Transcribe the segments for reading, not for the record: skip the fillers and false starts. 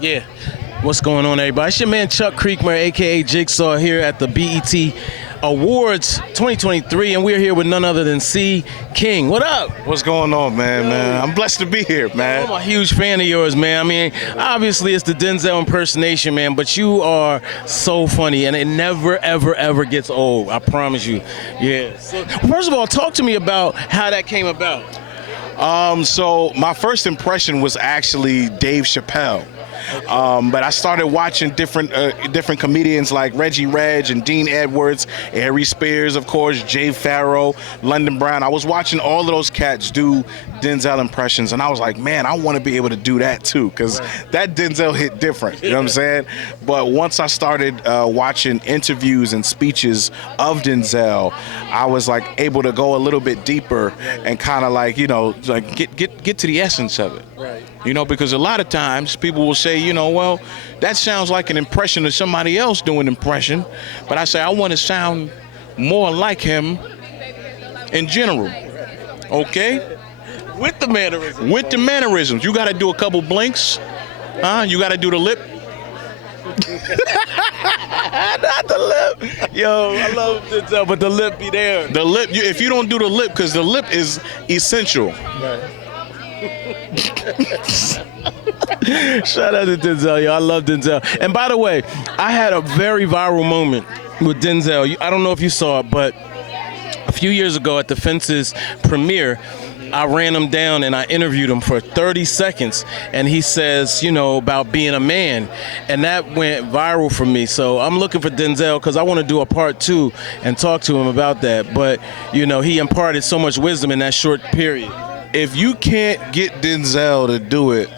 Yeah. What's going on, everybody? It's your man Chuck Creekmur, aka Jigsaw, here at the BET Awards 2023, and we're here with none other than C. King. What up? What's going on, man? I'm blessed to be here, man. I'm a huge fan of yours, man. I mean, obviously it's the Denzel impersonation, man, but you are so funny, and it never, ever, ever gets old. I promise you. Yeah. So, first of all, talk to me about how that came about. So my first impression was actually Dave Chappelle. But I started watching different comedians like Reggie Reg and Dean Edwards, Ari Spears, of course, Jay Farrow, London Brown. I was watching all of those cats do Denzel impressions, and I was like, man, I want to be able to do that too, because that Denzel hit different, you know what I'm saying? But once I started watching interviews and speeches of Denzel, I was like able to go a little bit deeper and kind of like, you know, like get to the essence of it. Right. You know, because a lot of times people will say, you know, well, that sounds like an impression of somebody else doing an impression. But I say, I want to sound more like him in general. Okay? With the mannerisms. With the mannerisms. You got to do a couple blinks. You got to do the lip. Not the lip. Yo, I love Denzel, but the lip be there. The lip, if you don't do the lip, because the lip is essential. Right. Shout out to Denzel, yo. I love Denzel. And by the way, I had a very viral moment with Denzel. I don't know if you saw it, but a few years ago at the Fences premiere, I ran him down and I interviewed him for 30 seconds, and he says, you know, about being a man, and that went viral for me. So I'm looking for Denzel because I want to do a part 2 and talk to him about that. But, you know, he imparted so much wisdom in that short period. If you can't get Denzel to do it,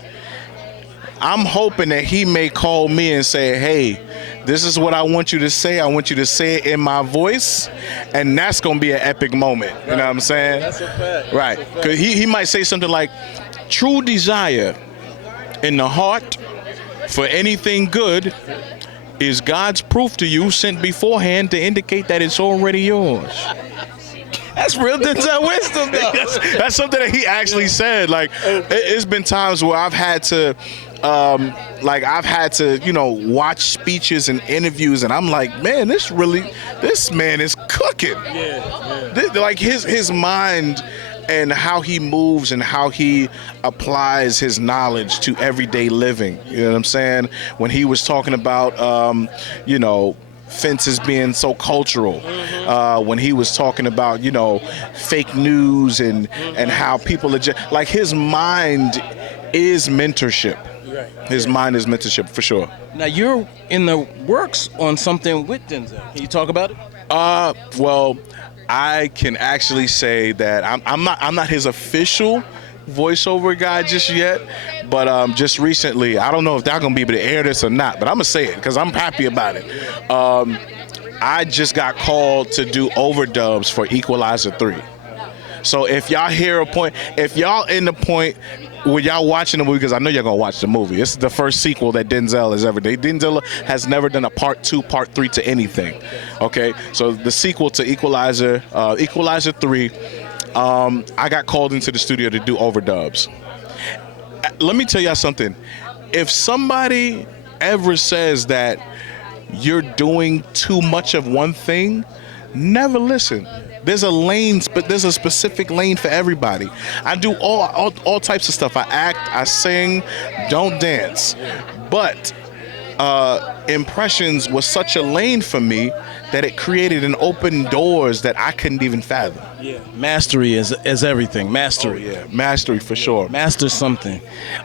I'm hoping that he may call me and say, hey, this is what I want you to say. I want you to say it in my voice, and that's going to be an epic moment. Right. You know what I'm saying? That's a fact. Right. Because he might say something like, true desire in the heart for anything good is God's proof to you sent beforehand to indicate that it's already yours. That's real Denzel wisdom, though. That's something that he actually said. Like, it's been times where I've had to, you know, watch speeches and interviews, and I'm like, man, this man is cooking. Yeah. Like his mind and how he moves and how he applies his knowledge to everyday living. You know what I'm saying? When he was talking about, you know, Fences being so cultural, when he was talking about, you know, fake news and how people are just, like, his mind is mentorship. His mind is mentorship for sure. Now you're in the works on something with Denzel. Can you talk about it? Well, I can actually say that I'm not his official voiceover guy just yet, but just recently, I don't know if they're gonna be able to air this or not, but I'm gonna say it because I'm happy about it. I just got called to do overdubs for Equalizer 3. So if y'all hear a point, if y'all in the point where y'all watching the movie, because I know y'all gonna watch the movie. This is the first sequel that Denzel has ever done. Denzel has never done a part 2, part 3 to anything. Okay, so the sequel to Equalizer 3. I got called into the studio to do overdubs. Let me tell y'all something. If somebody ever says that you're doing too much of one thing, never listen. There's a lane, but there's a specific lane for everybody. I do all types of stuff. I act, I sing, don't dance. But impressions was such a lane for me that it created and opened doors that I couldn't even fathom. Yeah, mastery is everything. Mastery. Oh, yeah, mastery for sure. Master something.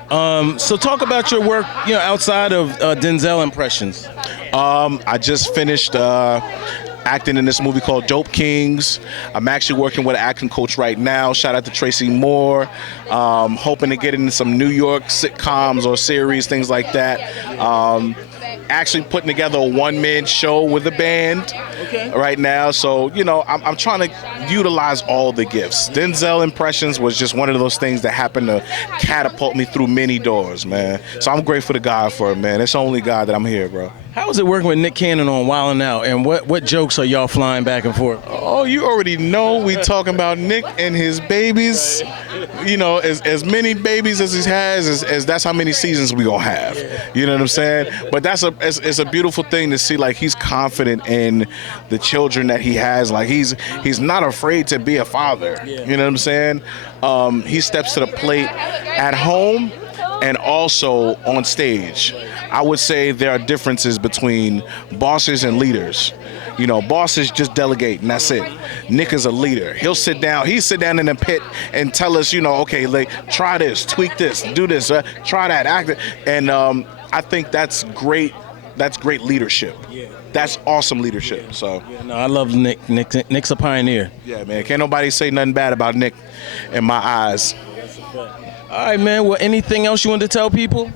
So talk about your work, you know, outside of Denzel impressions. I just finished acting in this movie called Dope Kings. I'm actually working with an acting coach right now. Shout out to Tracy Moore. Hoping to get into some New York sitcoms or series, things like that. Actually putting together a one-man show with a band right now. So, you know, I'm trying to utilize all the gifts. Denzel impressions was just one of those things that happened to catapult me through many doors, man. So I'm grateful to God for it, man. It's only God that I'm here, bro. How is it working with Nick Cannon on Wild 'N Out, and what jokes are y'all flying back and forth? Oh, you already know we talking about Nick and his babies. you know, as many babies as he has, as that's how many seasons we gonna have. You know what I'm saying? But it's a beautiful thing to see. Like, he's confident in the children that he has. Like, he's not afraid to be a father. You know what I'm saying? He steps to the plate at home and also on stage. I would say there are differences between bosses and leaders. You know, bosses just delegate and that's it. Nick is a leader. He'll sit down in the pit and tell us, you know, okay, like, try this, tweak this, do this, try that, act it. And I think that's great. That's great leadership. Yeah. That's awesome leadership. Yeah. So no, I love Nick. Nick's a pioneer. Yeah, man. Can't nobody say nothing bad about Nick in my eyes. All right, man. Well, anything else you want to tell people?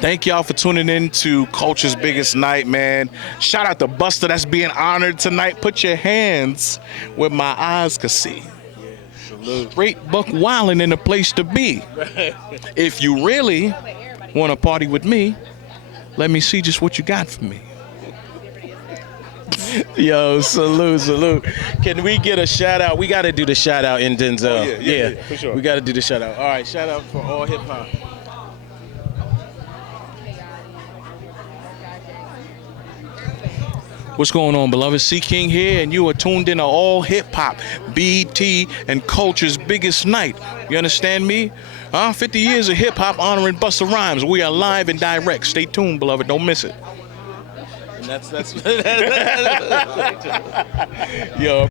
Thank y'all for tuning in to Culture's Biggest Night, man. Shout out to Buster that's being honored tonight. Put your hands where my eyes can see. Straight buck wildin' in the place to be. If you really want to party with me, let me see just what you got for me. Yo, salute. Can we get a shout out? We got to do the shout out in Denzel. Oh, yeah, for sure. We got to do the shout out. All right, shout out for AllHipHop. What's going on, beloved? C King here, and you are tuned in to AllHipHop, BT, and Culture's Biggest Night. You understand me? 50 years of hip hop honoring Busta Rhymes. We are live and direct. Stay tuned, beloved. Don't miss it. And that's yo.